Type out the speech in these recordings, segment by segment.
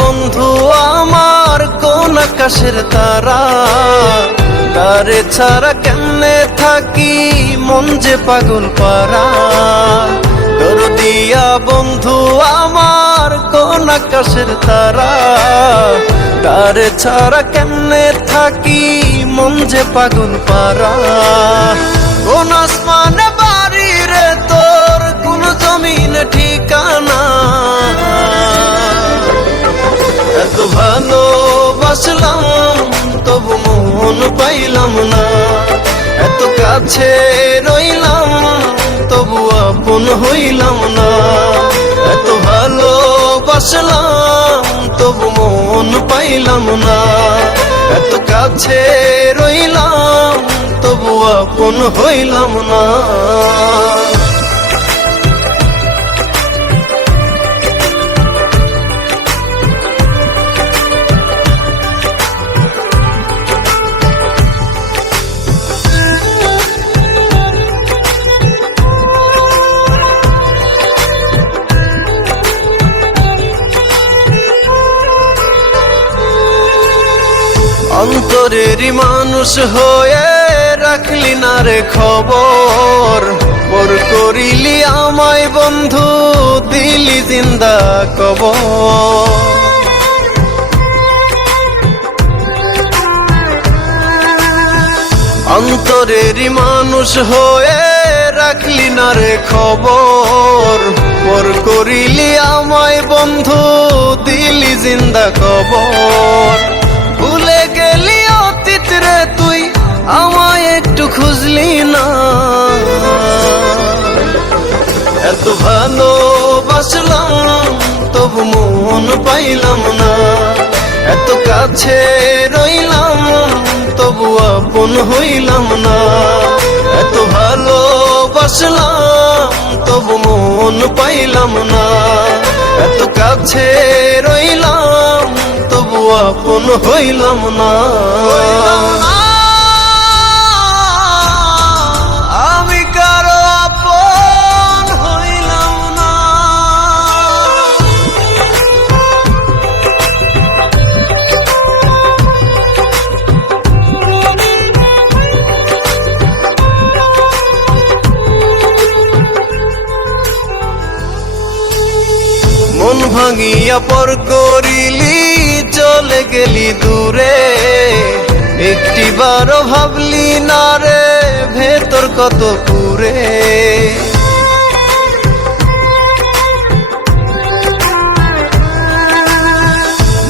বন্ধু আমার কোন আকাশের তারা, তারে ছাড়া কেমনে থাকি মন যে পাগল পারা। দরদিয়া বন্ধু আমার কোন আকাশের তারা, তারে ছাড়া কেমনে থাকি মন যে পাগল পারা। কোন আসমানে বাড়ি রে তোর, কোন জমিনে ঠিকানা, এত ভালোবাসলাম তবু মন পাইলাম না। এত কাছে রইলাম তবু আপন হইলাম না। এত ভালোবাসলাম তবু মন পাইলাম না। এত কাছে রইলাম তবু আপন হইলাম না। অন্তরেরই মানুষ হয়ে রাখলি না রে খবর, পর করিলি আমায় বন্ধু দিলি জিন্দা কবর। অন্তরেরই মানুষ হয়ে রাখলি না রে খবর, পর করিলি আমায় বন্ধু দিলি জিন্দা কবর। ভুলে গেলি অতীত রে তুই আমায় একটু খুঁজলি না। এত ভালোবাসলাম তবু মন পাইলাম না। এত কাছে রইলাম তবু আপন হইলাম না। এত ভালোবাসলাম তবু মন পাইলাম না। এত কাছে রইলাম তবু আপন হইলাম না। আমি কারো আপন হইলাম না। মন ভাঙিয়া পর করিলি চলে গেলি দূরে, একটিবারও ভাবলি না রে ভেতর কত পুরে।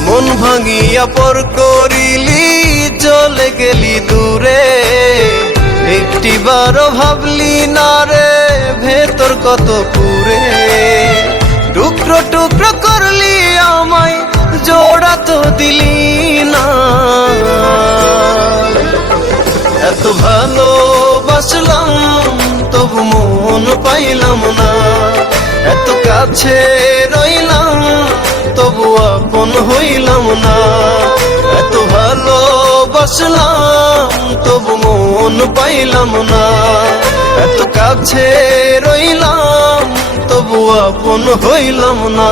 মন ভাঙিয়া পর করিলি চলে গেলি দূরে, একটিবারও ভাবলি না রে ভেতর কত পুরে। টুকরো টুকরো করলি আমায় জোড়া তো দিলি না। এত ভালোবাসলাম তবু মন পাইলাম না। এত কাছে রইলাম তবু আপন হইলাম না। এত ভালোবাসলাম তবু মন পাইলাম না। এত কাছে রইলাম তবু আপন হইলাম না।